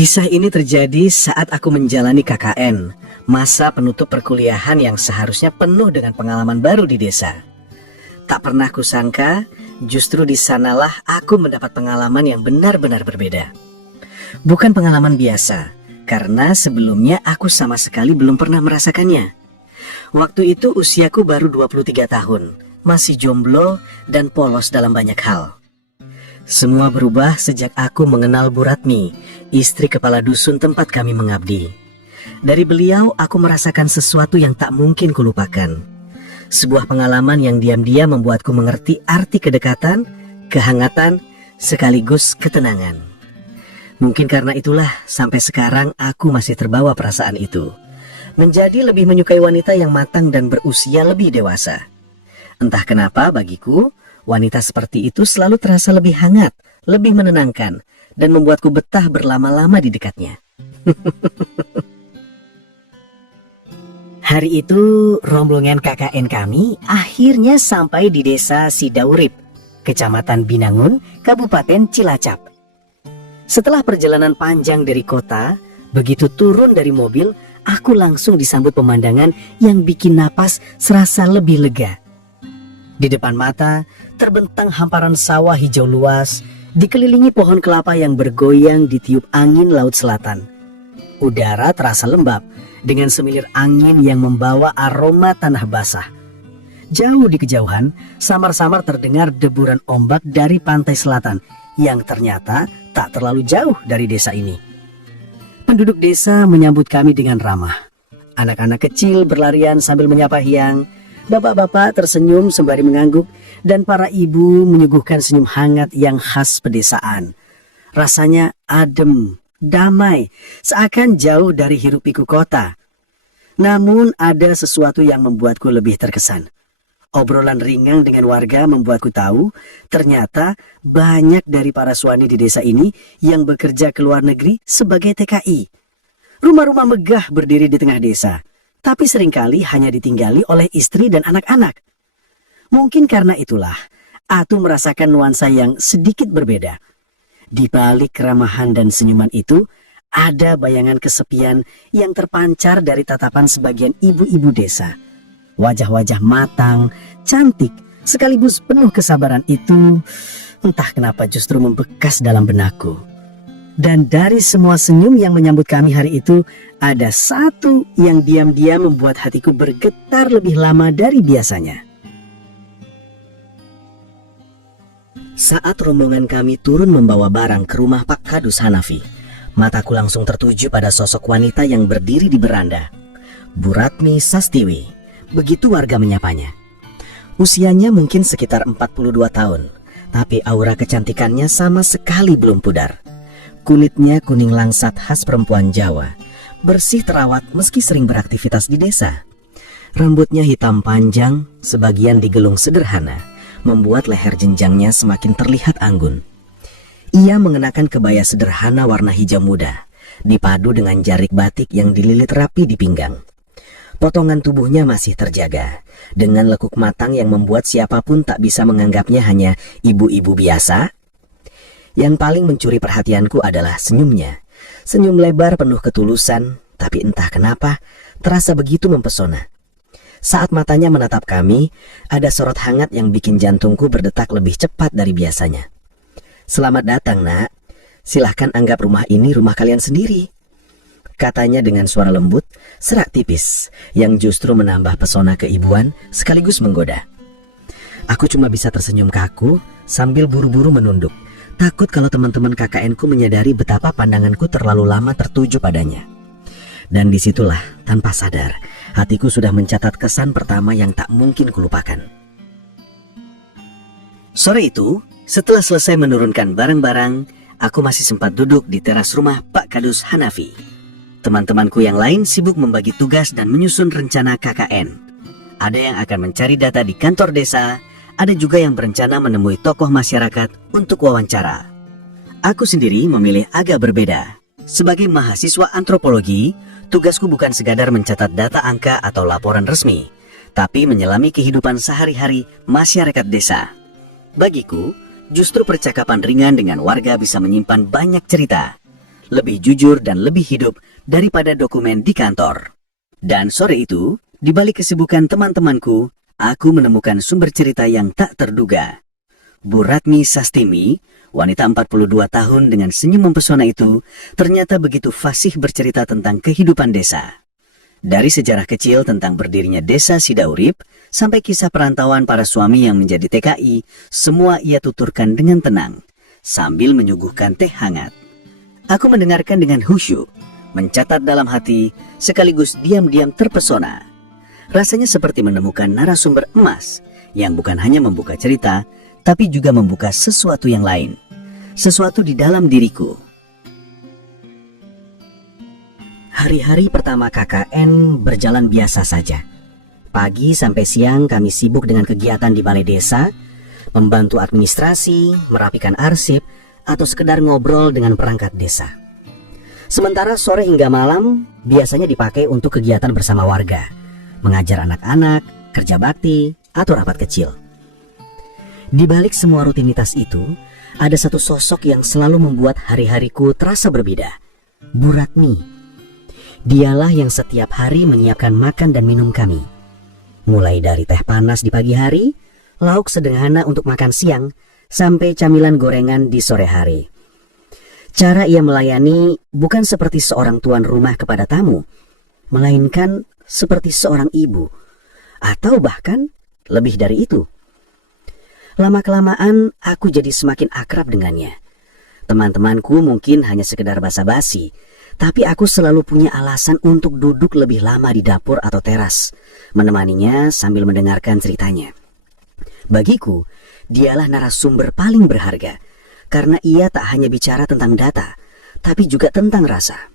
Kisah ini terjadi saat aku menjalani KKN, masa penutup perkuliahan yang seharusnya penuh dengan pengalaman baru di desa. Tak pernah kusangka, justru di sanalah aku mendapat pengalaman yang benar-benar berbeda. Bukan pengalaman biasa, karena sebelumnya aku sama sekali belum pernah merasakannya. Waktu itu usiaku baru 23 tahun, masih jomblo dan polos dalam banyak hal. Semua berubah sejak aku mengenal Bu Ratmi, istri kepala dusun tempat kami mengabdi. Dari beliau aku merasakan sesuatu yang tak mungkin kulupakan. Sebuah pengalaman yang diam-diam membuatku mengerti arti kedekatan, kehangatan, sekaligus ketenangan. Mungkin karena itulah sampai sekarang aku masih terbawa perasaan itu. Menjadi lebih menyukai wanita yang matang dan berusia lebih dewasa. Entah kenapa bagiku, wanita seperti itu selalu terasa lebih hangat, lebih menenangkan, dan membuatku betah berlama-lama di dekatnya. Hari itu, rombongan KKN kami akhirnya sampai di desa Sidaurip, Kecamatan Binangun, Kabupaten Cilacap. Setelah perjalanan panjang dari kota, begitu turun dari mobil, aku langsung disambut pemandangan yang bikin napas serasa lebih lega. Di depan mata, terbentang hamparan sawah hijau luas, dikelilingi pohon kelapa yang bergoyang ditiup angin laut selatan. Udara terasa lembab, dengan semilir angin yang membawa aroma tanah basah. Jauh di kejauhan, samar-samar terdengar deburan ombak dari pantai selatan, yang ternyata tak terlalu jauh dari desa ini. Penduduk desa menyambut kami dengan ramah. Anak-anak kecil berlarian sambil menyapa hiang, bapak-bapak tersenyum sembari mengangguk, dan para ibu menyuguhkan senyum hangat yang khas pedesaan. Rasanya adem, damai, seakan jauh dari hiruk-pikuk kota. Namun ada sesuatu yang membuatku lebih terkesan. Obrolan ringan dengan warga membuatku tahu, ternyata banyak dari para suami di desa ini yang bekerja ke luar negeri sebagai TKI. Rumah-rumah megah berdiri di tengah desa, tapi seringkali hanya ditinggali oleh istri dan anak-anak. Mungkin karena itulah, aku merasakan nuansa yang sedikit berbeda. Di balik keramahan dan senyuman itu, ada bayangan kesepian yang terpancar dari tatapan sebagian ibu-ibu desa. Wajah-wajah matang, cantik, sekaligus penuh kesabaran itu, entah kenapa justru membekas dalam benakku. Dan dari semua senyum yang menyambut kami hari itu, ada satu yang diam-diam membuat hatiku bergetar lebih lama dari biasanya. Saat rombongan kami turun membawa barang ke rumah Pak Kadus Hanafi, mataku langsung tertuju pada sosok wanita yang berdiri di beranda. Bu Ratmi Sastiwi, begitu warga menyapanya. Usianya mungkin sekitar 42 tahun, tapi aura kecantikannya sama sekali belum pudar. Kulitnya kuning langsat khas perempuan Jawa, bersih terawat meski sering beraktivitas di desa. Rambutnya hitam panjang, sebagian digelung sederhana, membuat leher jenjangnya semakin terlihat anggun. Ia mengenakan kebaya sederhana warna hijau muda, dipadu dengan jarik batik yang dililit rapi di pinggang. Potongan tubuhnya masih terjaga, dengan lekuk matang yang membuat siapapun tak bisa menganggapnya hanya ibu-ibu biasa. Yang paling mencuri perhatianku adalah senyumnya. Senyum lebar penuh ketulusan, tapi entah kenapa terasa begitu mempesona. Saat matanya menatap kami, ada sorot hangat yang bikin jantungku berdetak lebih cepat dari biasanya. "Selamat datang, Nak. Silahkan anggap rumah ini rumah kalian sendiri," katanya dengan suara lembut, serak tipis, yang justru menambah pesona keibuan sekaligus menggoda. Aku cuma bisa tersenyum kaku sambil buru-buru menunduk, takut kalau teman-teman KKN-ku menyadari betapa pandanganku terlalu lama tertuju padanya. Dan disitulah, tanpa sadar, hatiku sudah mencatat kesan pertama yang tak mungkin kulupakan. Sore itu, setelah selesai menurunkan barang-barang, aku masih sempat duduk di teras rumah Pak Kadus Hanafi. Teman-temanku yang lain sibuk membagi tugas dan menyusun rencana KKN. Ada yang akan mencari data di kantor desa, ada juga yang berencana menemui tokoh masyarakat untuk wawancara. Aku sendiri memilih agak berbeda. Sebagai mahasiswa antropologi, tugasku bukan sekadar mencatat data angka atau laporan resmi, tapi menyelami kehidupan sehari-hari masyarakat desa. Bagiku, justru percakapan ringan dengan warga bisa menyimpan banyak cerita. lebih jujur dan lebih hidup daripada dokumen di kantor. Dan sore itu, di balik kesibukan teman-temanku, aku menemukan sumber cerita yang tak terduga. Bu Ratmi Sastimi, wanita 42 tahun dengan senyum mempesona itu, ternyata begitu fasih bercerita tentang kehidupan desa. Dari sejarah kecil tentang berdirinya desa Sidaurip, sampai kisah perantauan para suami yang menjadi TKI, semua ia tuturkan dengan tenang, sambil menyuguhkan teh hangat. Aku mendengarkan dengan khusyuk, mencatat dalam hati, sekaligus diam-diam terpesona. Rasanya seperti menemukan narasumber emas, yang bukan hanya membuka cerita, tapi juga membuka sesuatu yang lain. Sesuatu di dalam diriku. Hari-hari pertama KKN berjalan biasa saja. Pagi sampai siang kami sibuk dengan kegiatan di balai desa, membantu administrasi, merapikan arsip, atau sekedar ngobrol dengan perangkat desa. Sementara sore hingga malam biasanya dipakai untuk kegiatan bersama warga, mengajar anak-anak, kerja bakti, atau rapat kecil. Di balik semua rutinitas itu, ada satu sosok yang selalu membuat hari-hariku terasa berbeda. Bu Ratmi. Dialah yang setiap hari menyiapkan makan dan minum kami. Mulai dari teh panas di pagi hari, lauk sederhana untuk makan siang, sampai camilan gorengan di sore hari. Cara ia melayani bukan seperti seorang tuan rumah kepada tamu, melainkan seperti seorang ibu, atau bahkan lebih dari itu. Lama-kelamaan aku jadi semakin akrab dengannya. Teman-temanku mungkin hanya sekedar basa-basi, tapi aku selalu punya alasan untuk duduk lebih lama di dapur atau teras, menemaninya sambil mendengarkan ceritanya. Bagiku, dialah narasumber paling berharga, karena ia tak hanya bicara tentang data, tapi juga tentang rasa.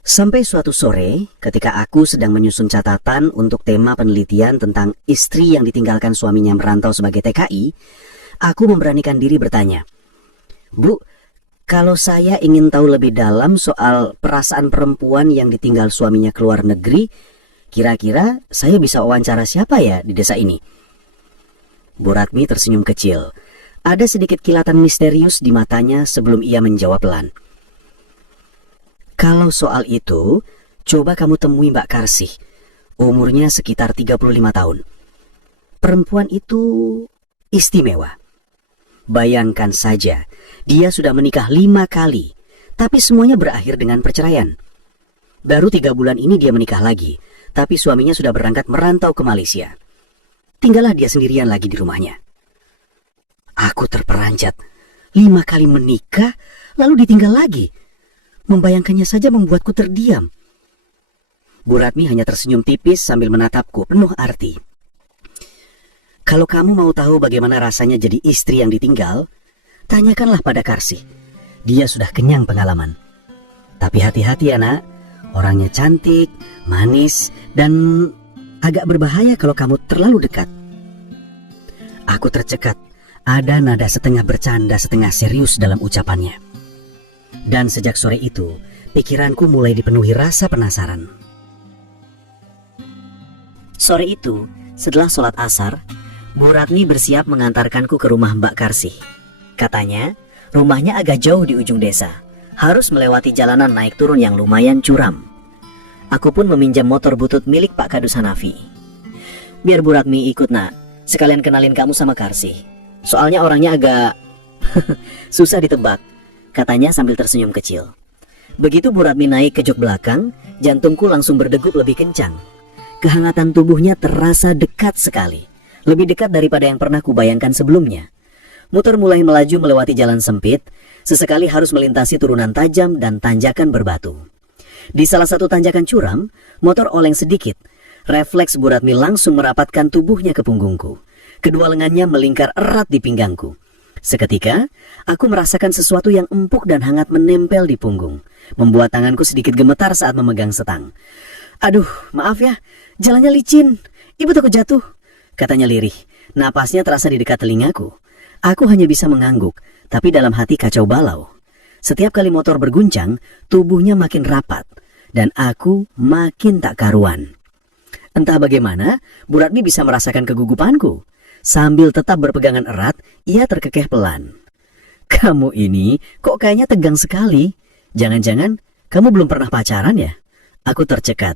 Sampai suatu sore, ketika aku sedang menyusun catatan untuk tema penelitian tentang istri yang ditinggalkan suaminya merantau sebagai TKI, aku memberanikan diri bertanya, "Bu, kalau saya ingin tahu lebih dalam soal perasaan perempuan yang ditinggal suaminya ke luar negeri, kira-kira saya bisa wawancara siapa ya di desa ini?" Bu Ratmi tersenyum kecil. Ada sedikit kilatan misterius di matanya sebelum ia menjawab pelan. "Kalau soal itu, coba kamu temui Mbak Karsih. Umurnya sekitar 35 tahun. Perempuan itu istimewa. Bayangkan saja, dia sudah menikah 5 kali, tapi semuanya berakhir dengan perceraian. Baru 3 bulan ini dia menikah lagi, tapi suaminya sudah berangkat merantau ke Malaysia. Tinggallah dia sendirian lagi di rumahnya." Aku terperanjat. 5 kali menikah, lalu ditinggal lagi. Membayangkannya saja membuatku terdiam. Bu Ratmi hanya tersenyum tipis sambil menatapku penuh arti. "Kalau kamu mau tahu bagaimana rasanya jadi istri yang ditinggal, tanyakanlah pada Karsih. Dia sudah kenyang pengalaman. Tapi hati-hati ya nak, orangnya cantik, manis, dan agak berbahaya kalau kamu terlalu dekat." Aku tercekat, ada nada setengah bercanda setengah serius dalam ucapannya. Dan sejak sore itu, pikiranku mulai dipenuhi rasa penasaran. Sore itu, setelah sholat asar, Bu Ratmi bersiap mengantarkanku ke rumah Mbak Karsih. Katanya, rumahnya agak jauh di ujung desa, harus melewati jalanan naik turun yang lumayan curam. Aku pun meminjam motor butut milik Pak Kadus Hanafi. "Biar Bu Ratmi ikut nak, sekalian kenalin kamu sama Karsih. Soalnya orangnya agak susah ditebak," katanya sambil tersenyum kecil. Begitu Bu Ratmi naik ke jok belakang, jantungku langsung berdegup lebih kencang. Kehangatan tubuhnya terasa dekat sekali, lebih dekat daripada yang pernah kubayangkan sebelumnya. Motor mulai melaju melewati jalan sempit, sesekali harus melintasi turunan tajam dan tanjakan berbatu. Di salah satu tanjakan curam, motor oleng sedikit. Refleks Bu Ratmi langsung merapatkan tubuhnya ke punggungku. Kedua lengannya melingkar erat di pinggangku. Seketika, aku merasakan sesuatu yang empuk dan hangat menempel di punggung, membuat tanganku sedikit gemetar saat memegang setang. "Aduh, maaf ya, jalannya licin. Ibu takut jatuh," katanya lirih. Napasnya terasa di dekat telingaku. Aku hanya bisa mengangguk, tapi dalam hati kacau balau. Setiap kali motor berguncang, tubuhnya makin rapat, dan aku makin tak karuan. Entah bagaimana, Bu Ratmi bisa merasakan kegugupanku. Sambil tetap berpegangan erat, ia terkekeh pelan. Kamu ini kok kayaknya tegang sekali. Jangan-jangan kamu belum pernah pacaran ya? Aku tercekat.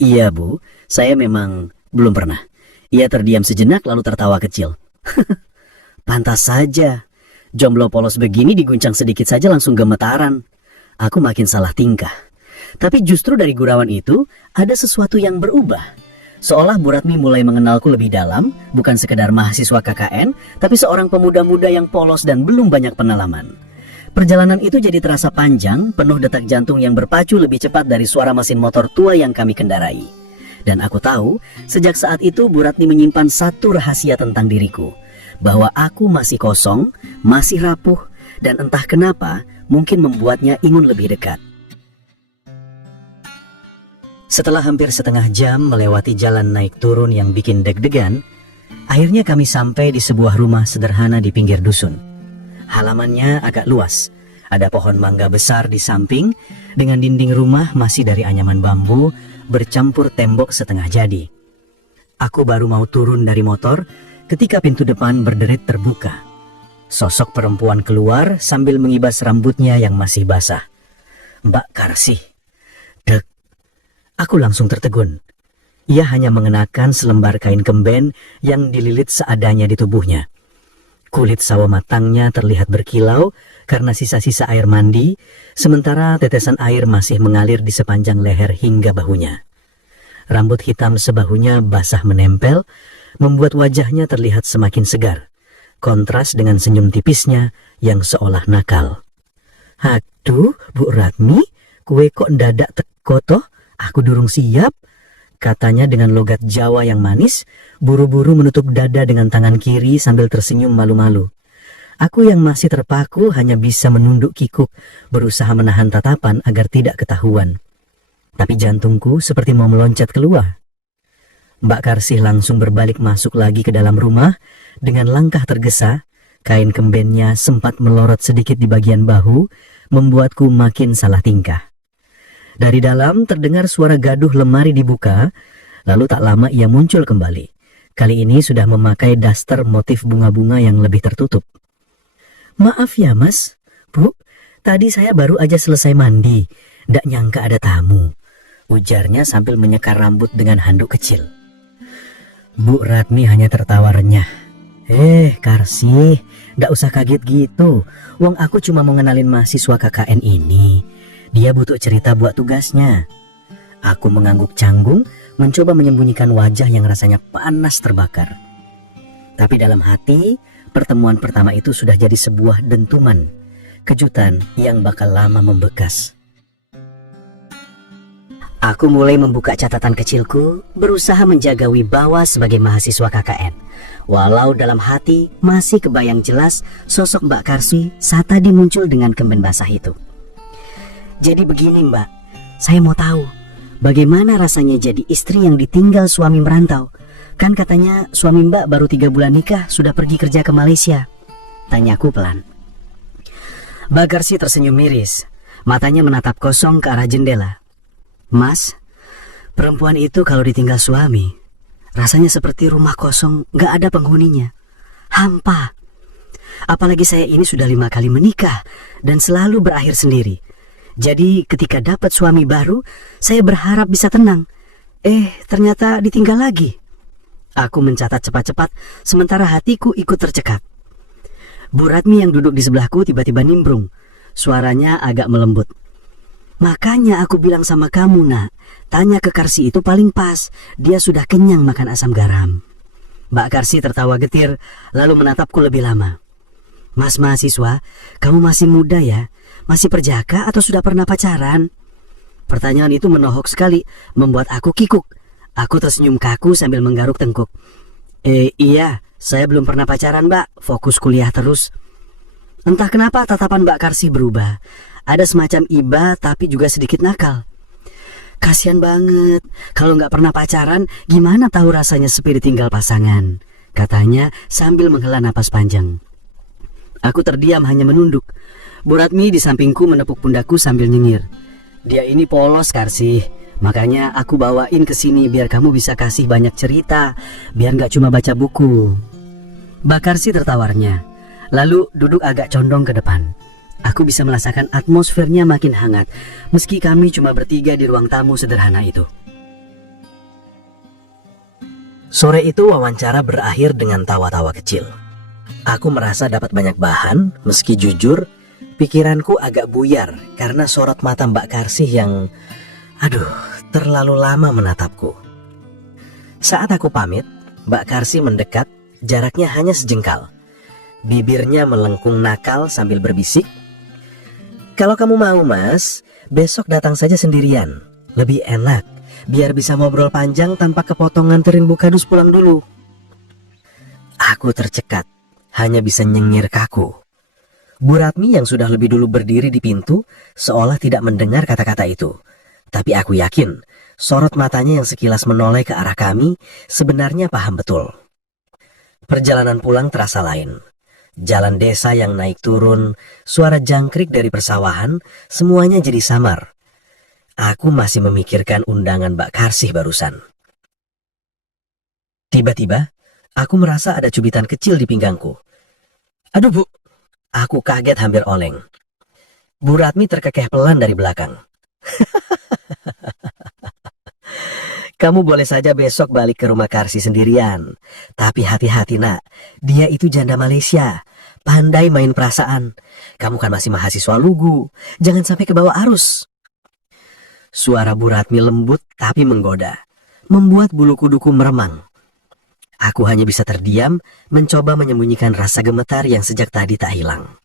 Iya Bu, saya memang belum pernah. Ia terdiam sejenak lalu tertawa kecil. Pantas saja. Jomblo polos begini diguncang sedikit saja langsung gemetaran. Aku makin salah tingkah. Tapi justru dari gurauan itu ada sesuatu yang berubah. Seolah Bu Ratmi mulai mengenalku lebih dalam, bukan sekedar mahasiswa KKN, tapi seorang pemuda-muda yang polos dan belum banyak pengalaman. Perjalanan itu jadi terasa panjang, penuh detak jantung yang berpacu lebih cepat dari suara mesin motor tua yang kami kendarai. Dan aku tahu, sejak saat itu Bu Ratmi menyimpan satu rahasia tentang diriku. Bahwa aku masih kosong, masih rapuh, dan entah kenapa mungkin membuatnya ingin lebih dekat. Setelah hampir setengah jam melewati jalan naik turun yang bikin deg-degan, akhirnya kami sampai di sebuah rumah sederhana di pinggir dusun. Halamannya agak luas, ada pohon mangga besar di samping, dengan dinding rumah masih dari anyaman bambu, bercampur tembok setengah jadi. Aku baru mau turun dari motor, ketika pintu depan berderit terbuka. Sosok perempuan keluar sambil mengibas rambutnya yang masih basah. Mbak Karsih. Dek. Aku langsung tertegun. Ia hanya mengenakan selembar kain kemben yang dililit seadanya di tubuhnya. Kulit sawo matangnya terlihat berkilau karena sisa-sisa air mandi, sementara tetesan air masih mengalir di sepanjang leher hingga bahunya. Rambut hitam sebahunya basah menempel, membuat wajahnya terlihat semakin segar, kontras dengan senyum tipisnya yang seolah nakal. Aduh, Bu Ratmi, kue kok ndadak teko toh? Aku durung siap, katanya dengan logat Jawa yang manis, buru-buru menutup dada dengan tangan kiri sambil tersenyum malu-malu. Aku yang masih terpaku hanya bisa menunduk kikuk, berusaha menahan tatapan agar tidak ketahuan. Tapi jantungku seperti mau meloncat keluar. Mbak Karsih langsung berbalik masuk lagi ke dalam rumah dengan langkah tergesa. Kain kembennya sempat melorot sedikit di bagian bahu, membuatku makin salah tingkah. Dari dalam terdengar suara gaduh lemari dibuka, lalu tak lama ia muncul kembali. Kali ini sudah memakai daster motif bunga-bunga yang lebih tertutup. Maaf ya Mas, Bu, tadi saya baru aja selesai mandi, ndak nyangka ada tamu, ujarnya sambil menyekar rambut dengan handuk kecil. Bu Ratmi hanya tertawa renyah. Karsih, ndak usah kaget gitu, wong aku cuma mau ngenalin mahasiswa KKN ini. Dia butuh cerita buat tugasnya. Aku mengangguk canggung, mencoba menyembunyikan wajah yang rasanya panas terbakar. Tapi dalam hati, pertemuan pertama itu sudah jadi sebuah dentuman, kejutan yang bakal lama membekas. Aku mulai membuka catatan kecilku, berusaha menjaga wibawa sebagai mahasiswa KKN. Walau dalam hati masih kebayang jelas sosok Mbak Karsih saat tadi muncul dengan kemben basah itu. Jadi begini Mbak, saya mau tahu bagaimana rasanya jadi istri yang ditinggal suami merantau. Kan katanya suami Mbak baru 3 bulan nikah sudah pergi kerja ke Malaysia, tanyaku pelan. Mbak Karsih tersenyum miris, matanya menatap kosong ke arah jendela. Mas, perempuan itu kalau ditinggal suami, rasanya seperti rumah kosong gak ada penghuninya, hampa. Apalagi saya ini sudah 5 kali menikah dan selalu berakhir sendiri. Jadi ketika dapat suami baru, saya berharap bisa tenang. Ternyata ditinggal lagi. Aku mencatat cepat-cepat, sementara hatiku ikut tercekat. Bu Ratmi yang duduk di sebelahku tiba-tiba nimbrung. Suaranya agak melembut. Makanya aku bilang sama kamu nak, tanya ke Karsih itu paling pas. Dia sudah kenyang makan asam garam. Mbak Karsih tertawa getir, lalu menatapku lebih lama. Mas mahasiswa, kamu masih muda ya? Masih perjaka atau sudah pernah pacaran? Pertanyaan itu menohok sekali, membuat aku kikuk. Aku tersenyum kaku sambil menggaruk tengkuk. Iya, saya belum pernah pacaran Mbak, fokus kuliah terus. Entah kenapa tatapan Mbak Karsih berubah. Ada semacam iba tapi juga sedikit nakal. Kasian banget, kalau nggak pernah pacaran, gimana tahu rasanya sepi ditinggal pasangan? Katanya sambil menghela napas panjang. Aku terdiam hanya menunduk. Bu Ratmi di sampingku menepuk pundakku sambil nyengir. Dia ini polos Karsih, makanya aku bawain ke sini biar kamu bisa kasih banyak cerita, biar nggak cuma baca buku. Mbak Karsih tertawarnya. lalu duduk agak condong ke depan. Aku bisa merasakan atmosfernya makin hangat, meski kami cuma bertiga di ruang tamu sederhana itu. Sore itu wawancara berakhir dengan tawa-tawa kecil. Aku merasa dapat banyak bahan, meski jujur, pikiranku agak buyar karena sorot mata Mbak Karsih yang, terlalu lama menatapku. Saat aku pamit, Mbak Karsih mendekat, jaraknya hanya sejengkal. Bibirnya melengkung nakal sambil berbisik, "Kalau kamu mau, Mas, besok datang saja sendirian. Lebih enak, biar bisa ngobrol panjang tanpa kepotong nganterin Bu Kadus pulang dulu." Aku tercekat, hanya bisa nyengir kaku. Bu Ratmi yang sudah lebih dulu berdiri di pintu seolah tidak mendengar kata-kata itu. Tapi aku yakin, sorot matanya yang sekilas menoleh ke arah kami sebenarnya paham betul. Perjalanan pulang terasa lain. Jalan desa yang naik turun, suara jangkrik dari persawahan, semuanya jadi samar. Aku masih memikirkan undangan Mbak Karsih barusan. Tiba-tiba, aku merasa ada cubitan kecil di pinggangku. "Aduh, Bu!" Aku kaget hampir oleng. Bu Ratmi terkekeh pelan dari belakang. "Kamu boleh saja besok balik ke rumah Karsih sendirian. Tapi hati-hati, Nak. Dia itu janda Malaysia. Pandai main perasaan. Kamu kan masih mahasiswa lugu. Jangan sampai kebawa arus." Suara Bu Ratmi lembut tapi menggoda, membuat bulu kuduku meremang. Aku hanya bisa terdiam, mencoba menyembunyikan rasa gemetar yang sejak tadi tak hilang.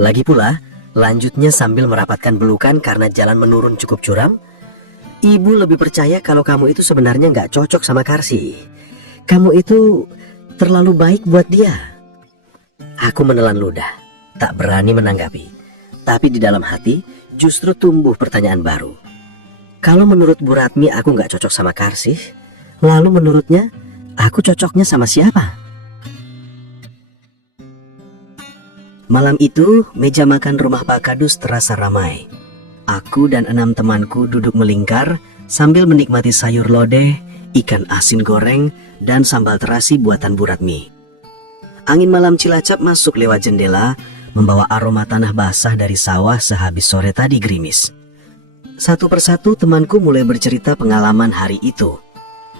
Lagi pula, lanjutnya sambil merapatkan belukan karena jalan menurun cukup curam, "Ibu lebih percaya kalau kamu itu sebenarnya nggak cocok sama Karsih. Kamu itu terlalu baik buat dia." Aku menelan ludah, tak berani menanggapi. Tapi di dalam hati justru tumbuh pertanyaan baru. Kalau menurut Bu Ratmi aku nggak cocok sama Karsih, lalu menurutnya aku cocoknya sama siapa? Malam itu, meja makan rumah Pak Kadus terasa ramai. Aku dan 6 temanku duduk melingkar sambil menikmati sayur lodeh, ikan asin goreng, dan sambal terasi buatan Bu Ratmi. Angin malam Cilacap masuk lewat jendela, membawa aroma tanah basah dari sawah sehabis sore tadi gerimis. Satu persatu temanku mulai bercerita pengalaman hari itu.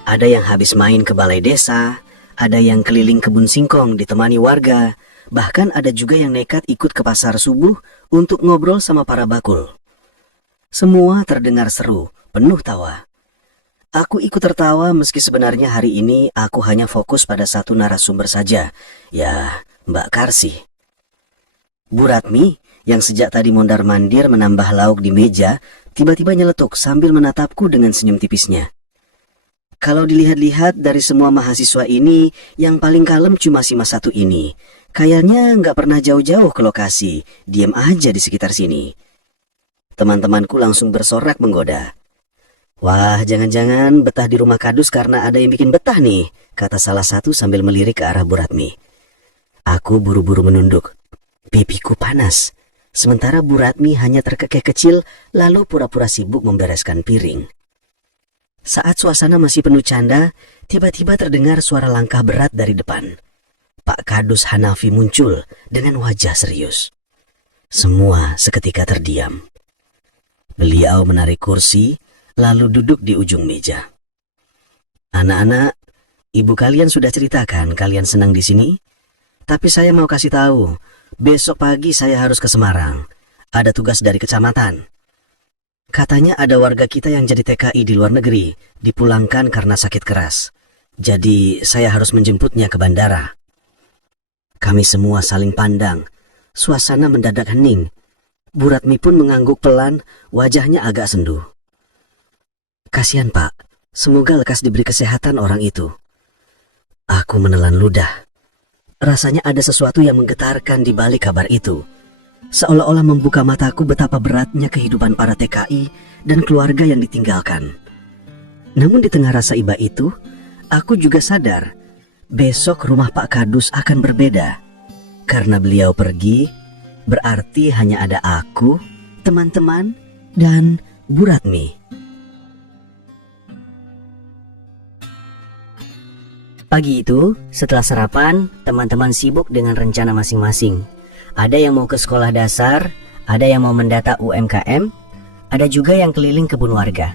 Ada yang habis main ke balai desa, ada yang keliling kebun singkong ditemani warga, bahkan ada juga yang nekat ikut ke pasar subuh untuk ngobrol sama para bakul. Semua terdengar seru, penuh tawa. Aku ikut tertawa meski sebenarnya hari ini aku hanya fokus pada satu narasumber saja, ya Mbak Karsih. Bu Ratmi yang sejak tadi mondar-mandir menambah lauk di meja, tiba-tiba nyeletuk sambil menatapku dengan senyum tipisnya. Kalau dilihat-lihat dari semua mahasiswa ini, yang paling kalem cuma si Mas satu ini. Kayaknya nggak pernah jauh-jauh ke lokasi, diam aja di sekitar sini. Teman-temanku langsung bersorak menggoda. "Wah, jangan-jangan betah di rumah Kadus karena ada yang bikin betah nih," kata salah satu sambil melirik ke arah Bu Ratmi. Aku buru-buru menunduk. Pipiku panas. Sementara Bu Ratmi hanya terkekeh kecil lalu pura-pura sibuk membereskan piring. Saat suasana masih penuh canda, tiba-tiba terdengar suara langkah berat dari depan. Pak Kadus Hanafi muncul dengan wajah serius. Semua seketika terdiam. Beliau menarik kursi, lalu duduk di ujung meja. "Anak-anak, ibu kalian sudah ceritakan kalian senang di sini? Tapi saya mau kasih tahu, besok pagi saya harus ke Semarang. Ada tugas dari kecamatan. Katanya ada warga kita yang jadi TKI di luar negeri, dipulangkan karena sakit keras. Jadi saya harus menjemputnya ke bandara." Kami semua saling pandang. Suasana mendadak hening. Bu Ratmi pun mengangguk pelan, wajahnya agak sendu. "Kasihan Pak, semoga lekas diberi kesehatan orang itu." Aku menelan ludah. Rasanya ada sesuatu yang menggetarkan di balik kabar itu. Seolah-olah membuka mataku betapa beratnya kehidupan para TKI dan keluarga yang ditinggalkan. Namun di tengah rasa iba itu, aku juga sadar besok rumah Pak Kadus akan berbeda. Karena beliau pergi, berarti hanya ada aku, teman-teman, dan Bu Ratmi. Pagi itu, setelah sarapan, teman-teman sibuk dengan rencana masing-masing. Ada yang mau ke sekolah dasar, ada yang mau mendata UMKM, ada juga yang keliling kebun warga.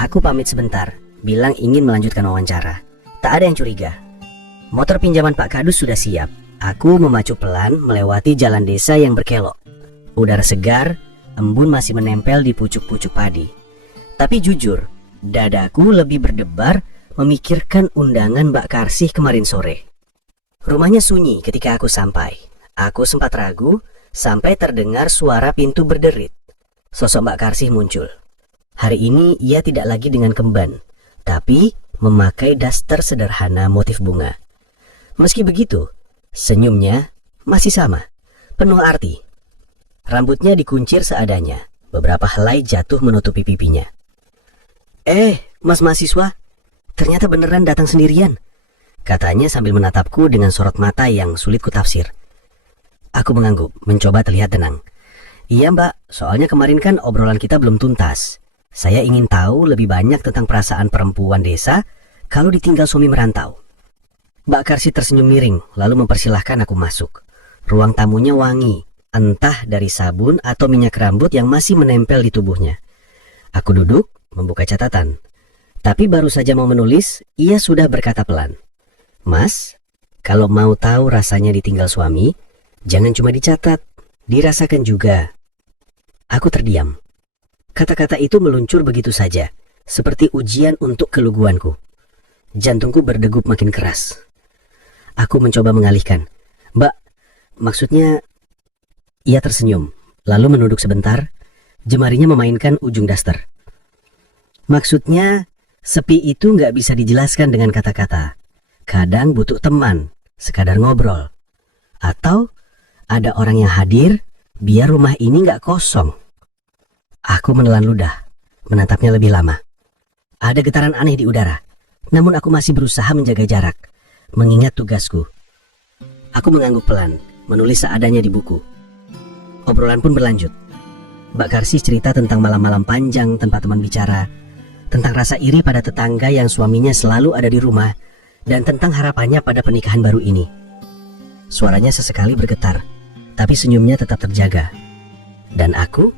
Aku pamit sebentar, bilang ingin melanjutkan wawancara. Tak ada yang curiga. Motor pinjaman Pak Kadus sudah siap. Aku memacu pelan melewati jalan desa yang berkelok. Udara segar, embun masih menempel di pucuk-pucuk padi. Tapi jujur, dadaku lebih berdebar memikirkan undangan Mbak Karsih kemarin sore. Rumahnya sunyi ketika aku sampai. Aku sempat ragu sampai terdengar suara pintu berderit. Sosok Mbak Karsih muncul. Hari ini ia tidak lagi dengan kemban, tapi memakai daster sederhana motif bunga. Meski begitu, senyumnya masih sama, penuh arti. Rambutnya dikuncir seadanya, beberapa helai jatuh menutupi pipinya. Mas mahasiswa, ternyata beneran datang sendirian, katanya sambil menatapku dengan sorot mata yang sulit kutafsir. Aku mengangguk, mencoba terlihat tenang. Iya Mbak, soalnya kemarin kan obrolan kita belum tuntas. Saya ingin tahu lebih banyak tentang perasaan perempuan desa kalau ditinggal suami merantau. Mbak Karsih tersenyum miring, lalu mempersilahkan aku masuk. Ruang tamunya wangi, entah dari sabun atau minyak rambut yang masih menempel di tubuhnya. Aku duduk, membuka catatan. Tapi baru saja mau menulis, ia sudah berkata pelan. Mas, kalau mau tahu rasanya ditinggal suami, jangan cuma dicatat, dirasakan juga. Aku terdiam. Kata-kata itu meluncur begitu saja, seperti ujian untuk keluguanku. Jantungku berdegup makin keras. Aku mencoba mengalihkan. Mbak, maksudnya... Ia tersenyum, lalu menunduk sebentar, jemarinya memainkan ujung daster. Maksudnya, sepi itu nggak bisa dijelaskan dengan kata-kata. Kadang butuh teman, sekadar ngobrol. Atau ada orang yang hadir, biar rumah ini nggak kosong. Aku menelan ludah, menatapnya lebih lama. Ada getaran aneh di udara, namun aku masih berusaha menjaga jarak, mengingat tugasku. Aku mengangguk pelan, menulis seadanya di buku. Obrolan pun berlanjut. Mbak Karsih cerita tentang malam-malam panjang tanpa teman bicara, tentang rasa iri pada tetangga yang suaminya selalu ada di rumah, dan tentang harapannya pada pernikahan baru ini. Suaranya sesekali bergetar, tapi senyumnya tetap terjaga. Dan aku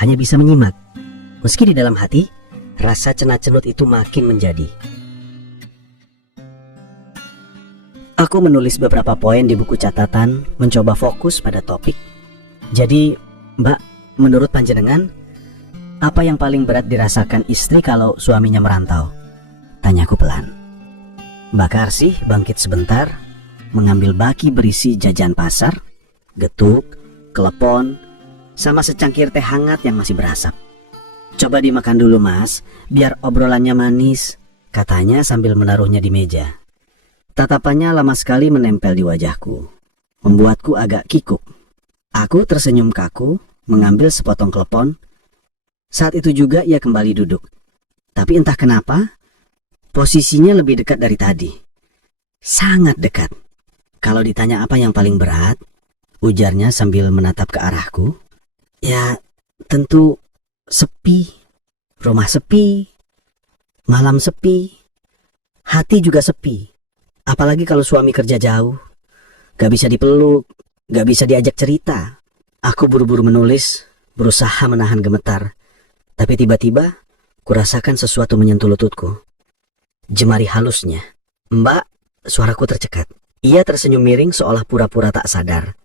hanya bisa menyimak, meski di dalam hati, rasa cenut-cenut itu makin menjadi. Aku menulis beberapa poin di buku catatan, mencoba fokus pada topik. Jadi, Mbak, menurut panjenengan, apa yang paling berat dirasakan istri kalau suaminya merantau? Tanyaku pelan. Mbak Karsih bangkit sebentar, mengambil baki berisi jajan pasar, getuk, klepon, sama secangkir teh hangat yang masih berasap. Coba dimakan dulu Mas, biar obrolannya manis, katanya sambil menaruhnya di meja. Tatapannya lama sekali menempel di wajahku, membuatku agak kikuk. Aku tersenyum kaku, mengambil sepotong klepon. Saat itu juga ia kembali duduk. Tapi entah kenapa, posisinya lebih dekat dari tadi. Sangat dekat. Kalau ditanya apa yang paling berat, ujarnya sambil menatap ke arahku. Ya, tentu sepi, rumah sepi, malam sepi, hati juga sepi. Apalagi kalau suami kerja jauh, gak bisa dipeluk, gak bisa diajak cerita. Aku buru-buru menulis, berusaha menahan gemetar. Tapi tiba-tiba, kurasakan sesuatu menyentuh lututku. Jemari halusnya. Mbak, suaraku tercekat. Ia tersenyum miring seolah pura-pura tak sadar.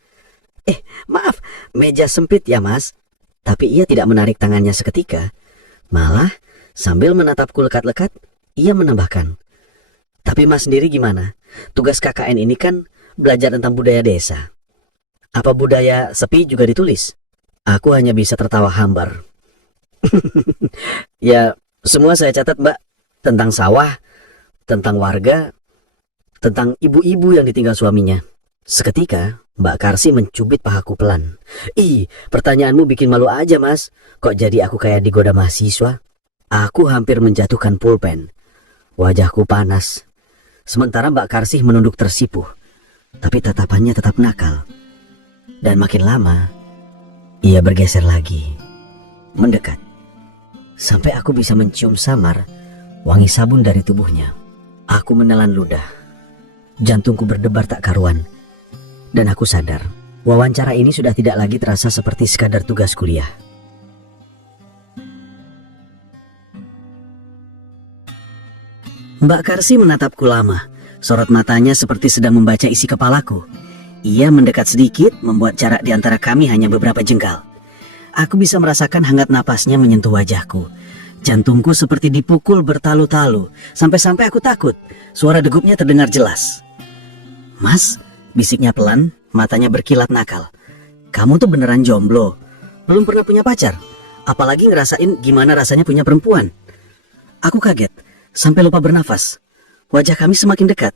Maaf, meja sempit ya Mas. Tapi ia tidak menarik tangannya seketika. Malah, sambil menatapku lekat-lekat, ia menambahkan. Tapi Mas sendiri gimana? Tugas KKN ini kan belajar tentang budaya desa. Apa budaya sepi juga ditulis? Aku hanya bisa tertawa hambar. Ya, semua saya catat Mbak. Tentang sawah, tentang warga, tentang ibu-ibu yang ditinggal suaminya. Seketika, Mbak Karsih mencubit pahaku pelan. Pertanyaanmu bikin malu aja Mas. Kok jadi aku kayak digoda mahasiswa? Aku hampir menjatuhkan pulpen. Wajahku panas. Sementara Mbak Karsih menunduk tersipu. Tapi tatapannya tetap nakal. Dan makin lama, ia bergeser lagi. Mendekat. Sampai aku bisa mencium samar wangi sabun dari tubuhnya. Aku menelan ludah. Jantungku berdebar tak karuan. Dan aku sadar, wawancara ini sudah tidak lagi terasa seperti sekadar tugas kuliah. Mbak Karsi menatapku lama. Sorot matanya seperti sedang membaca isi kepalaku. Ia mendekat sedikit, membuat jarak di antara kami hanya beberapa jengkal. Aku bisa merasakan hangat napasnya menyentuh wajahku. Jantungku seperti dipukul bertalu-talu, sampai-sampai aku takut. Suara degupnya terdengar jelas. "Mas," bisiknya pelan, matanya berkilat nakal. "Kamu tuh beneran jomblo? Belum pernah punya pacar? Apalagi ngerasain gimana rasanya punya perempuan?" Aku kaget, sampai lupa bernafas. Wajah kami semakin dekat.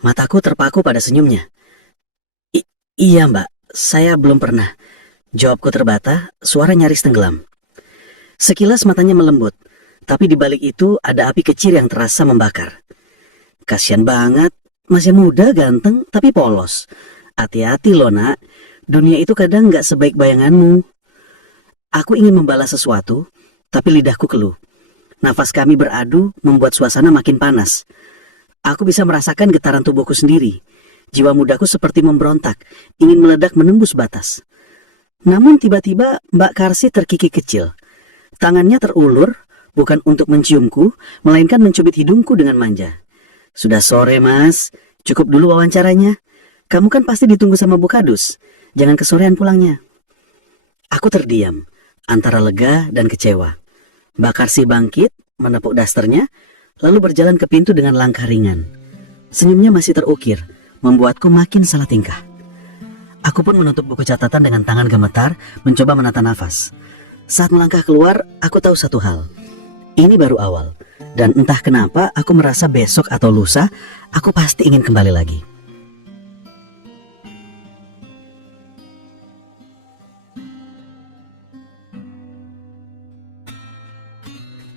Mataku terpaku pada senyumnya. Iya mbak, saya belum pernah." Jawabku terbata, suara nyaris tenggelam. Sekilas matanya melembut, tapi di balik itu ada api kecil yang terasa membakar. "Kasian banget, masih muda, ganteng, tapi polos. Hati-hati loh nak, dunia itu kadang gak sebaik bayanganmu." Aku ingin membalas sesuatu, tapi lidahku keluh. Nafas kami beradu membuat suasana makin panas. Aku bisa merasakan getaran tubuhku sendiri. Jiwa mudaku seperti memberontak, ingin meledak menembus batas. Namun tiba-tiba Mbak Karsi terkikik kecil. Tangannya terulur, bukan untuk menciumku, melainkan mencubit hidungku dengan manja. "Sudah sore mas, cukup dulu wawancaranya. Kamu kan pasti ditunggu sama Bu Kadus. Jangan kesorean pulangnya." Aku terdiam, antara lega dan kecewa. Mbak Karsi bangkit, menepuk dasternya, lalu berjalan ke pintu dengan langkah ringan. Senyumnya masih terukir, membuatku makin salah tingkah. Aku pun menutup buku catatan dengan tangan gemetar, mencoba menata nafas. Saat melangkah keluar, aku tahu satu hal. Ini baru awal, dan entah kenapa aku merasa besok atau lusa, aku pasti ingin kembali lagi.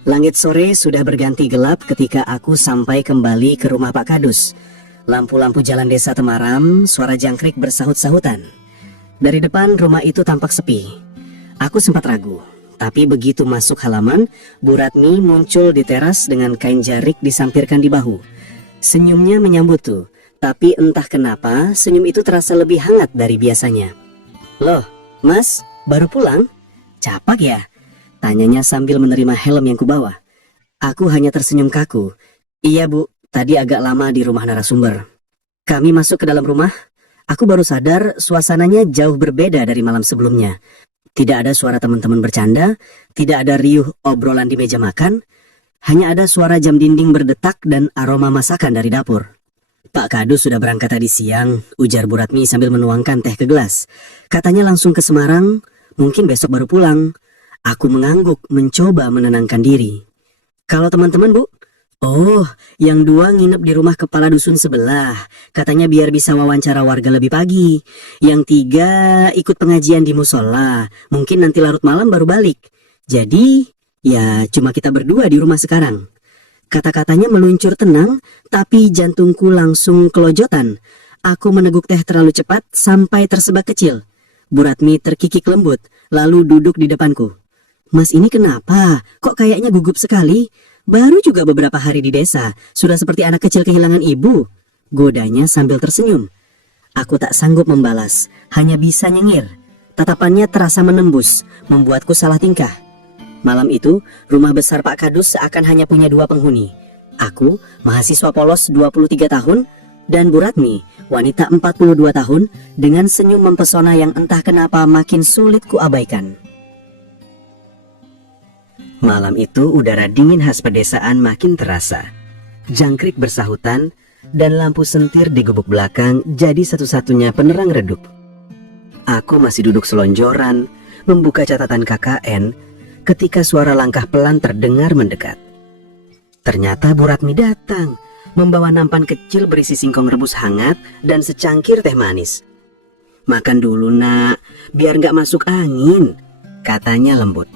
Langit sore sudah berganti gelap ketika aku sampai kembali ke rumah Pak Kadus. Lampu-lampu jalan desa temaram, suara jangkrik bersahut-sahutan. Dari depan rumah itu tampak sepi. Aku sempat ragu, tapi begitu masuk halaman, Bu Ratmi muncul di teras dengan kain jarik disampirkan di bahu. Senyumnya menyambutku, tapi entah kenapa senyum itu terasa lebih hangat dari biasanya. "Loh, Mas, baru pulang? Capak ya?" tanyanya sambil menerima helm yang kubawa. Aku hanya tersenyum kaku. "Iya Bu, tadi agak lama di rumah narasumber." Kami masuk ke dalam rumah. Aku baru sadar suasananya jauh berbeda dari malam sebelumnya. Tidak ada suara teman-teman bercanda, tidak ada riuh obrolan di meja makan, hanya ada suara jam dinding berdetak dan aroma masakan dari dapur. "Pak Kadus sudah berangkat tadi siang," ujar Bu Ratmi sambil menuangkan teh ke gelas. "Katanya langsung ke Semarang, mungkin besok baru pulang." Aku mengangguk, mencoba menenangkan diri. "Kalau teman-teman Bu?" "Oh, yang dua nginep di rumah kepala dusun sebelah. Katanya biar bisa wawancara warga lebih pagi. Yang tiga ikut pengajian di musola. Mungkin nanti larut malam baru balik. Jadi, ya cuma kita berdua di rumah sekarang." Kata-katanya meluncur tenang, tapi jantungku langsung kelojotan. Aku meneguk teh terlalu cepat sampai tersebak kecil. Bu Ratmi terkikik lembut, lalu duduk di depanku. "Mas ini kenapa? Kok kayaknya gugup sekali? Baru juga beberapa hari di desa, sudah seperti anak kecil kehilangan ibu." Godanya sambil tersenyum. Aku tak sanggup membalas, hanya bisa nyengir. Tatapannya terasa menembus, membuatku salah tingkah. Malam itu, rumah besar Pak Kadus seakan hanya punya dua penghuni. Aku, mahasiswa polos 23 tahun, dan Bu Ratmi, wanita 42 tahun, dengan senyum mempesona yang entah kenapa makin sulit kuabaikan. Malam itu udara dingin khas pedesaan makin terasa. Jangkrik bersahutan dan lampu sentir di gubuk belakang jadi satu-satunya penerang redup. Aku masih duduk selonjoran, membuka catatan KKN ketika suara langkah pelan terdengar mendekat. Ternyata Bu Ratmi datang, membawa nampan kecil berisi singkong rebus hangat dan secangkir teh manis. "Makan dulu nak, biar gak masuk angin," katanya lembut.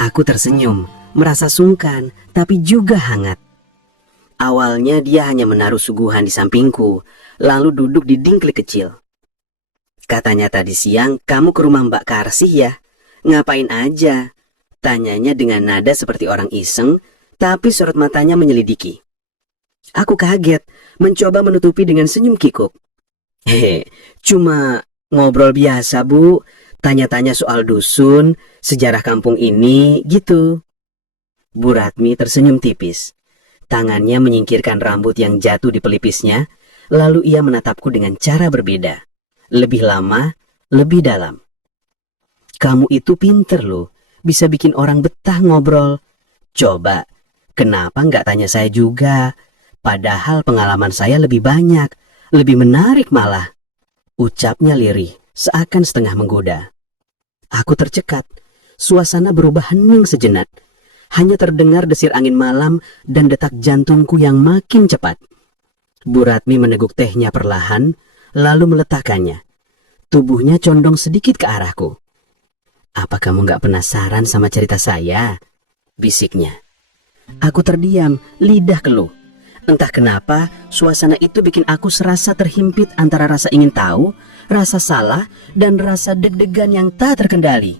Aku tersenyum, merasa sungkan, tapi juga hangat. Awalnya dia hanya menaruh suguhan di sampingku, lalu duduk di dingklik kecil. "Katanya tadi siang kamu ke rumah Mbak Karsih ya? Ngapain aja?" tanyanya dengan nada seperti orang iseng, tapi sorot matanya menyelidiki. Aku kaget, mencoba menutupi dengan senyum kikuk. Cuma ngobrol biasa, Bu. Tanya-tanya soal dusun, sejarah kampung ini, gitu. Bu Ratmi tersenyum tipis. Tangannya menyingkirkan rambut yang jatuh di pelipisnya, lalu ia menatapku dengan cara berbeda. Lebih lama, lebih dalam. Kamu itu pinter loh, bisa bikin orang betah ngobrol. Coba, kenapa nggak tanya saya juga? Padahal pengalaman saya lebih banyak, lebih menarik malah. Ucapnya lirih, seakan setengah menggoda. Aku tercekat, suasana berubah hening sejenak. Hanya terdengar desir angin malam dan detak jantungku yang makin cepat. Bu Ratmi meneguk tehnya perlahan, lalu meletakkannya. Tubuhnya condong sedikit ke arahku. Apa kamu gak penasaran sama cerita saya? Bisiknya. Aku terdiam, lidah keluh. Entah kenapa, suasana itu bikin aku serasa terhimpit antara rasa ingin tahu, rasa salah, dan rasa deg-degan yang tak terkendali.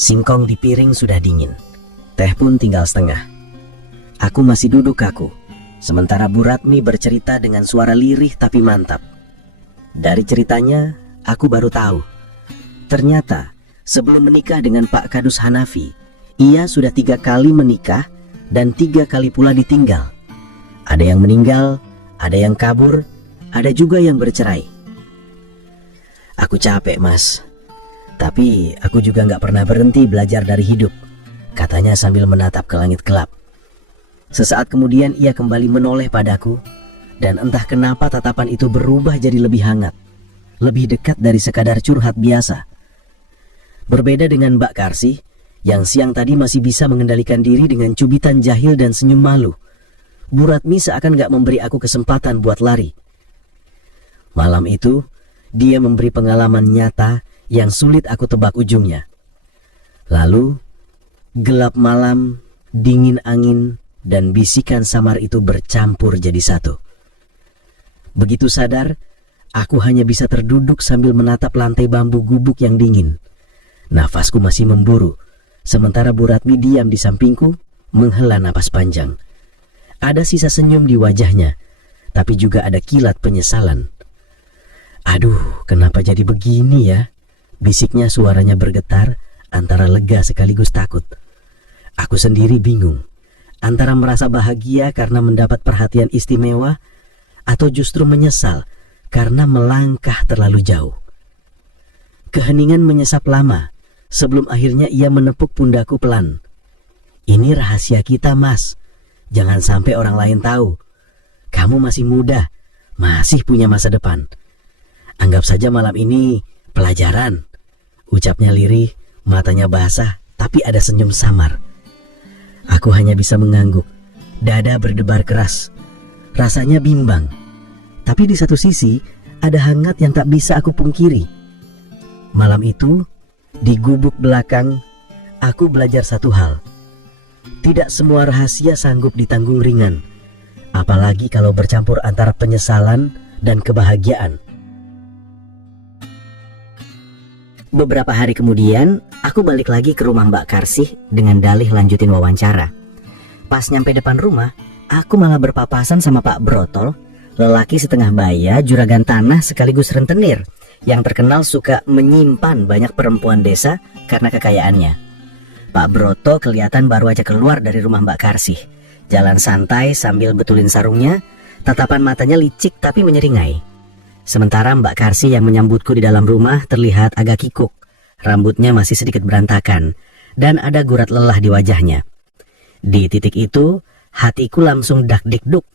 Singkong di piring sudah dingin. Teh pun tinggal setengah. Aku masih duduk kaku, sementara Bu Ratmi bercerita dengan suara lirih tapi mantap. Dari ceritanya, aku baru tahu. Ternyata, sebelum menikah dengan Pak Kadus Hanafi, ia sudah 3 kali menikah dan 3 kali pula ditinggal. Ada yang meninggal, ada yang kabur, ada juga yang bercerai. Aku capek, Mas. Tapi aku juga gak pernah berhenti belajar dari hidup, katanya sambil menatap ke langit gelap. Sesaat kemudian ia kembali menoleh padaku, dan entah kenapa tatapan itu berubah jadi lebih hangat, lebih dekat dari sekadar curhat biasa. Berbeda dengan Mbak Karsih, yang siang tadi masih bisa mengendalikan diri dengan cubitan jahil dan senyum malu. Bu Ratmi seakan gak memberi aku kesempatan buat lari. Malam itu, dia memberi pengalaman nyata yang sulit aku tebak ujungnya. Lalu, gelap malam, dingin angin, dan bisikan samar itu bercampur jadi satu. Begitu sadar, aku hanya bisa terduduk sambil menatap lantai bambu gubuk yang dingin. Nafasku masih memburu, sementara Bu Ratmi diam di sampingku, menghela napas panjang. Ada sisa senyum di wajahnya, tapi juga ada kilat penyesalan. Aduh, kenapa jadi begini ya? Bisiknya, suaranya bergetar, antara lega sekaligus takut. Aku sendiri bingung, antara merasa bahagia karena mendapat perhatian istimewa, atau justru menyesal karena melangkah terlalu jauh. Keheningan menyesap lama, sebelum akhirnya ia menepuk pundaku pelan. Ini rahasia kita, Mas. Jangan sampai orang lain tahu. Kamu masih muda, masih punya masa depan. Anggap saja malam ini pelajaran. Ucapnya lirih, matanya basah, tapi ada senyum samar. Aku hanya bisa mengangguk, dada berdebar keras. Rasanya bimbang. Tapi di satu sisi, ada hangat yang tak bisa aku pungkiri. Malam itu, di gubuk belakang, aku belajar satu hal. Tidak semua rahasia sanggup ditanggung ringan, apalagi kalau bercampur antara penyesalan dan kebahagiaan. Beberapa hari kemudian, aku balik lagi ke rumah Mbak Karsih dengan dalih lanjutin wawancara. Pas nyampe depan rumah, aku malah berpapasan sama Pak Brotol, lelaki setengah baya, juragan tanah sekaligus rentenir, yang terkenal suka menyimpan banyak perempuan desa karena kekayaannya. Pak Broto kelihatan baru aja keluar dari rumah Mbak Karsih. Jalan santai sambil betulin sarungnya, tatapan matanya licik tapi menyeringai. Sementara Mbak Karsih yang menyambutku di dalam rumah terlihat agak kikuk. Rambutnya masih sedikit berantakan, dan ada gurat lelah di wajahnya. Di titik itu, hatiku langsung dak-dik-duk,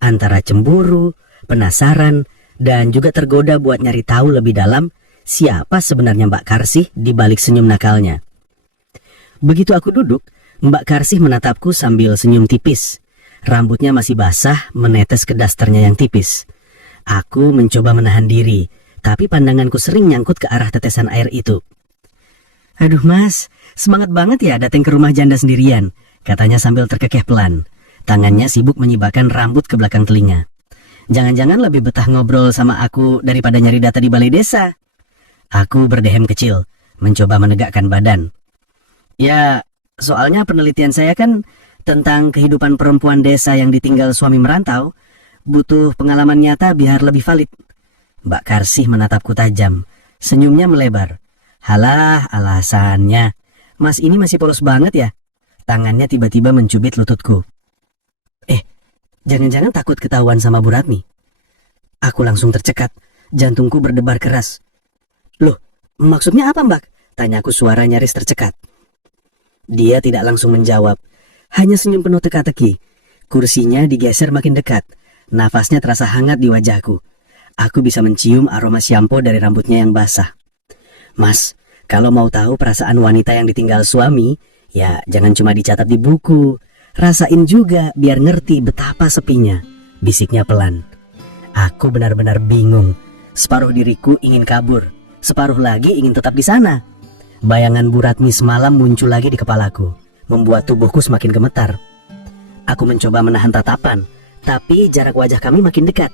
antara cemburu, penasaran, dan juga tergoda buat nyari tahu lebih dalam siapa sebenarnya Mbak Karsih di balik senyum nakalnya. Begitu aku duduk, Mbak Karsih menatapku sambil senyum tipis. Rambutnya masih basah, menetes ke dasternya yang tipis. Aku mencoba menahan diri, tapi pandanganku sering nyangkut ke arah tetesan air itu. Aduh Mas, semangat banget ya datang ke rumah janda sendirian, katanya sambil terkekeh pelan. Tangannya sibuk menyibakkan rambut ke belakang telinga. Jangan-jangan lebih betah ngobrol sama aku daripada nyari data di balai desa. Aku berdehem kecil, mencoba menegakkan badan. Ya, soalnya penelitian saya kan tentang kehidupan perempuan desa yang ditinggal suami merantau, butuh pengalaman nyata biar lebih valid. Mbak Karsih menatapku tajam, senyumnya melebar. Halah, alasannya. Mas ini masih polos banget ya? Tangannya tiba-tiba mencubit lututku. Jangan-jangan takut ketahuan sama Bu Ratmi? Aku langsung tercekat, jantungku berdebar keras. Loh, maksudnya apa Mbak? Tanyaku suara nyaris tercekat. Dia tidak langsung menjawab, hanya senyum penuh teka-teki. Kursinya digeser makin dekat, nafasnya terasa hangat di wajahku. Aku bisa mencium aroma syampo dari rambutnya yang basah. Mas, kalau mau tahu perasaan wanita yang ditinggal suami, ya jangan cuma dicatat di buku. Rasain juga biar ngerti betapa sepinya, bisiknya pelan. Aku benar-benar bingung. Separuh diriku ingin kabur, separuh lagi ingin tetap di sana. Bayangan Bu Ratmi semalam muncul lagi di kepalaku, membuat tubuhku semakin gemetar. Aku mencoba menahan tatapan, tapi jarak wajah kami makin dekat.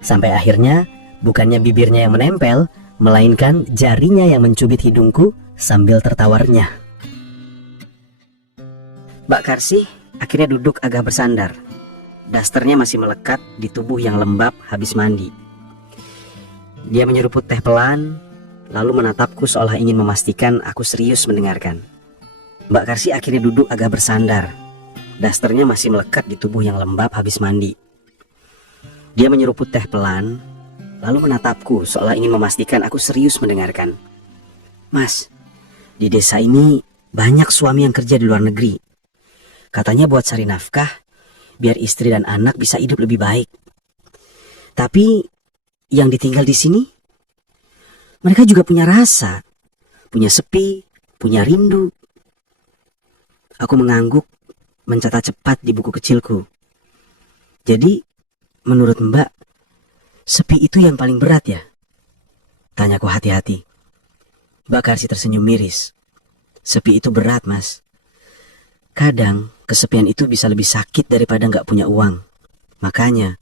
Sampai akhirnya, bukannya bibirnya yang menempel, melainkan jarinya yang mencubit hidungku sambil tertawarnya. Mbak Karsih akhirnya duduk agak bersandar. Dasternya masih melekat di tubuh yang lembab habis mandi. Dia menyeruput teh pelan, lalu menatapku seolah ingin memastikan aku serius mendengarkan. Mbak Karsih akhirnya duduk agak bersandar. Dasternya masih melekat di tubuh yang lembab habis mandi. Dia menyeruput teh pelan, lalu menatapku seolah ingin memastikan aku serius mendengarkan. Mas, di desa ini banyak suami yang kerja di luar negeri. Katanya buat cari nafkah, biar istri dan anak bisa hidup lebih baik. Tapi yang ditinggal di sini, mereka juga punya rasa, punya sepi, punya rindu. Aku mengangguk, mencatat cepat di buku kecilku. Jadi, menurut Mbak, sepi itu yang paling berat ya? Tanyaku hati-hati. Mbak Karsih tersenyum miris. Sepi itu berat, Mas. Kadang, kesepian itu bisa lebih sakit daripada nggak punya uang. Makanya,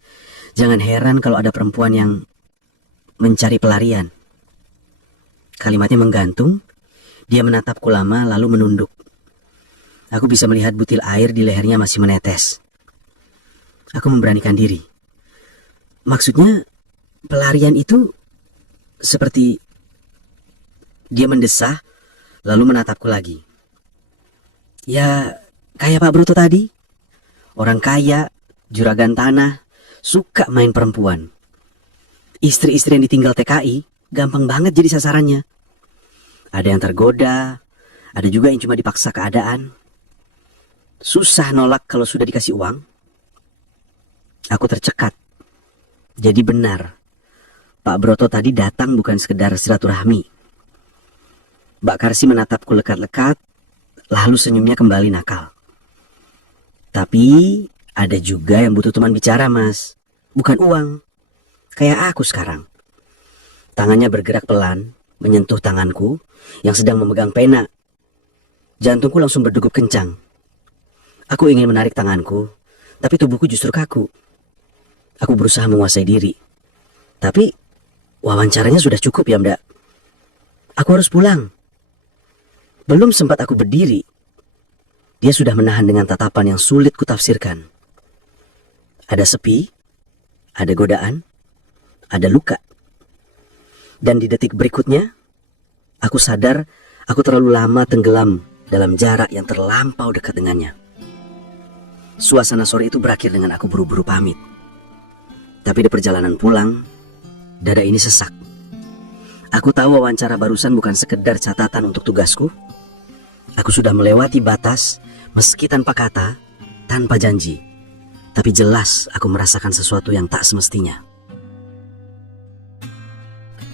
jangan heran kalau ada perempuan yang mencari pelarian. Kalimatnya menggantung, dia menatapku lama lalu menunduk. Aku bisa melihat butil air di lehernya masih menetes. Aku memberanikan diri. Maksudnya, pelarian itu seperti... Dia mendesah, lalu menatapku lagi. Ya, kayak Pak Broto tadi. Orang kaya, juragan tanah, suka main perempuan. Istri-istri yang ditinggal TKI gampang banget jadi sasarannya. Ada yang tergoda, ada juga yang cuma dipaksa keadaan. Susah nolak kalau sudah dikasih uang. Aku tercekat. Jadi benar, Pak Broto tadi datang bukan sekedar silaturahmi. Mbak Karsih menatapku lekat-lekat, lalu senyumnya kembali nakal. Tapi ada juga yang butuh teman bicara, Mas. Bukan uang. Kayak aku sekarang. Tangannya bergerak pelan, menyentuh tanganku yang sedang memegang pena. Jantungku langsung berdegup kencang. Aku ingin menarik tanganku, tapi tubuhku justru kaku. Aku berusaha menguasai diri. Tapi wawancaranya sudah cukup ya, Mbak. Aku harus pulang. Belum sempat aku berdiri, dia sudah menahan dengan tatapan yang sulit kutafsirkan. Ada sepi, ada godaan, ada luka. Dan di detik berikutnya, aku sadar aku terlalu lama tenggelam dalam jarak yang terlampau dekat dengannya. Suasana sore itu berakhir dengan aku buru-buru pamit. Tapi di perjalanan pulang, dada ini sesak. Aku tahu wawancara barusan bukan sekedar catatan untuk tugasku. Aku sudah melewati batas, meski tanpa kata, tanpa janji. Tapi jelas aku merasakan sesuatu yang tak semestinya.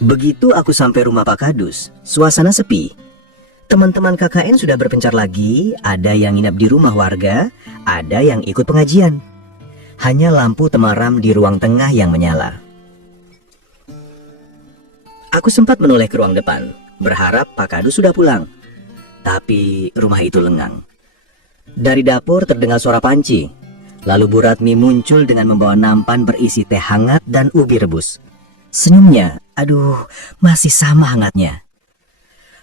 Begitu aku sampai rumah Pak Kadus, suasana sepi. Teman-teman KKN sudah berpencar lagi, ada yang nginap di rumah warga, ada yang ikut pengajian. Hanya lampu temaram di ruang tengah yang menyala. Aku sempat menoleh ke ruang depan, berharap Pak Kadus sudah pulang. Tapi rumah itu lengang. Dari dapur terdengar suara panci. Lalu Bu Ratmi muncul dengan membawa nampan berisi teh hangat dan ubi rebus. Senyumnya, aduh, masih sama hangatnya.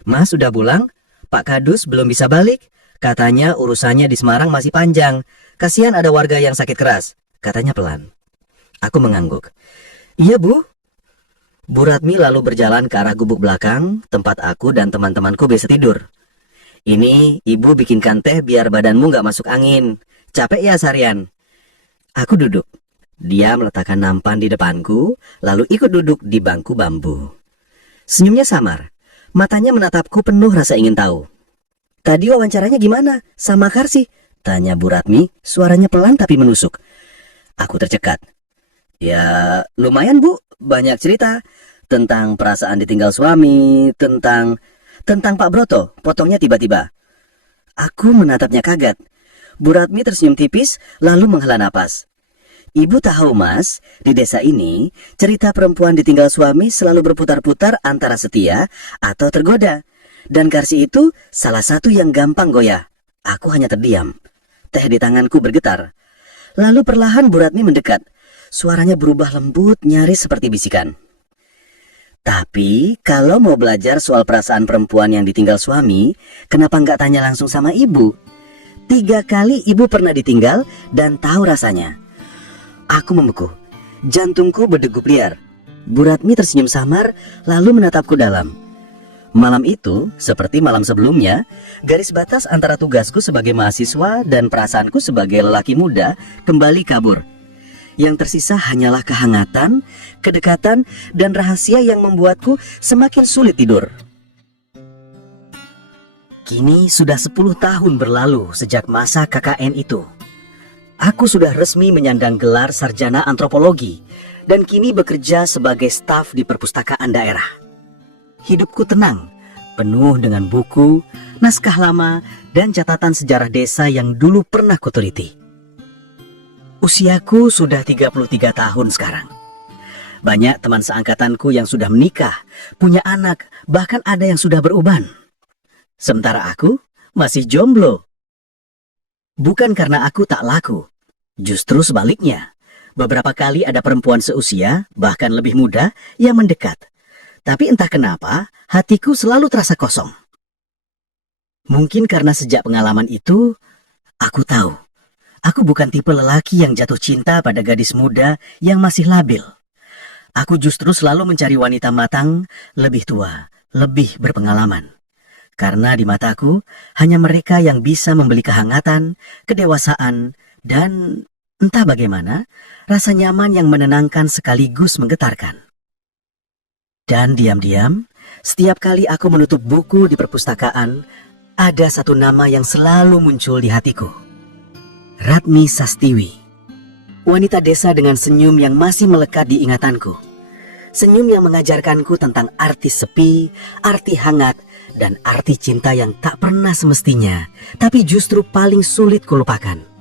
Mas sudah pulang? Pak Kadus belum bisa balik? Katanya urusannya di Semarang masih panjang. Kasihan ada warga yang sakit keras. Katanya pelan. Aku mengangguk. Iya, Bu. Bu Ratmi lalu berjalan ke arah gubuk belakang, tempat aku dan teman-temanku biasa tidur. Ini ibu bikinkan teh biar badanmu gak masuk angin. Capek ya seharian? Aku duduk. Dia meletakkan nampan di depanku, lalu ikut duduk di bangku bambu. Senyumnya samar. Matanya menatapku penuh rasa ingin tahu. Tadi wawancaranya gimana? Sama Karsi? Tanya Bu Ratmi, suaranya pelan tapi menusuk. Aku tercekat. Ya, lumayan Bu, banyak cerita. Tentang perasaan ditinggal suami, tentang Pak Broto, potongnya tiba-tiba. Aku menatapnya kaget. Bu Ratmi tersenyum tipis, lalu menghela napas. Ibu tahu Mas, di desa ini, cerita perempuan ditinggal suami selalu berputar-putar antara setia atau tergoda. Dan Karsi itu salah satu yang gampang goyah. Aku hanya terdiam. Teh di tanganku bergetar. Lalu perlahan Bu Ratmi mendekat. Suaranya berubah lembut, nyaris seperti bisikan. Tapi kalau mau belajar soal perasaan perempuan yang ditinggal suami, kenapa nggak tanya langsung sama ibu? 3 kali ibu pernah ditinggal dan tahu rasanya. Aku membeku. Jantungku berdegup liar. Bu Ratmi tersenyum samar, lalu menatapku dalam. Malam itu, seperti malam sebelumnya, garis batas antara tugasku sebagai mahasiswa dan perasaanku sebagai lelaki muda kembali kabur. Yang tersisa hanyalah kehangatan, kedekatan, dan rahasia yang membuatku semakin sulit tidur. Kini sudah 10 tahun berlalu sejak masa KKN itu. Aku sudah resmi menyandang gelar sarjana antropologi dan kini bekerja sebagai staf di perpustakaan daerah. Hidupku tenang, penuh dengan buku, naskah lama, dan catatan sejarah desa yang dulu pernah kuteliti. Usiaku sudah 33 tahun sekarang. Banyak teman seangkatanku yang sudah menikah, punya anak, bahkan ada yang sudah beruban. Sementara aku masih jomblo. Bukan karena aku tak laku, justru sebaliknya. Beberapa kali ada perempuan seusia, bahkan lebih muda, yang mendekat. Tapi entah kenapa, hatiku selalu terasa kosong. Mungkin karena sejak pengalaman itu, aku tahu. Aku bukan tipe lelaki yang jatuh cinta pada gadis muda yang masih labil. Aku justru selalu mencari wanita matang, lebih tua, lebih berpengalaman. Karena di mataku, hanya mereka yang bisa membeli kehangatan, kedewasaan, dan entah bagaimana, rasa nyaman yang menenangkan sekaligus menggetarkan. Dan diam-diam, setiap kali aku menutup buku di perpustakaan, ada satu nama yang selalu muncul di hatiku. Ratmi Sastiwi. Wanita desa dengan senyum yang masih melekat di ingatanku. Senyum yang mengajarkanku tentang arti sepi, arti hangat, dan arti cinta yang tak pernah semestinya, tapi justru paling sulit kulupakan.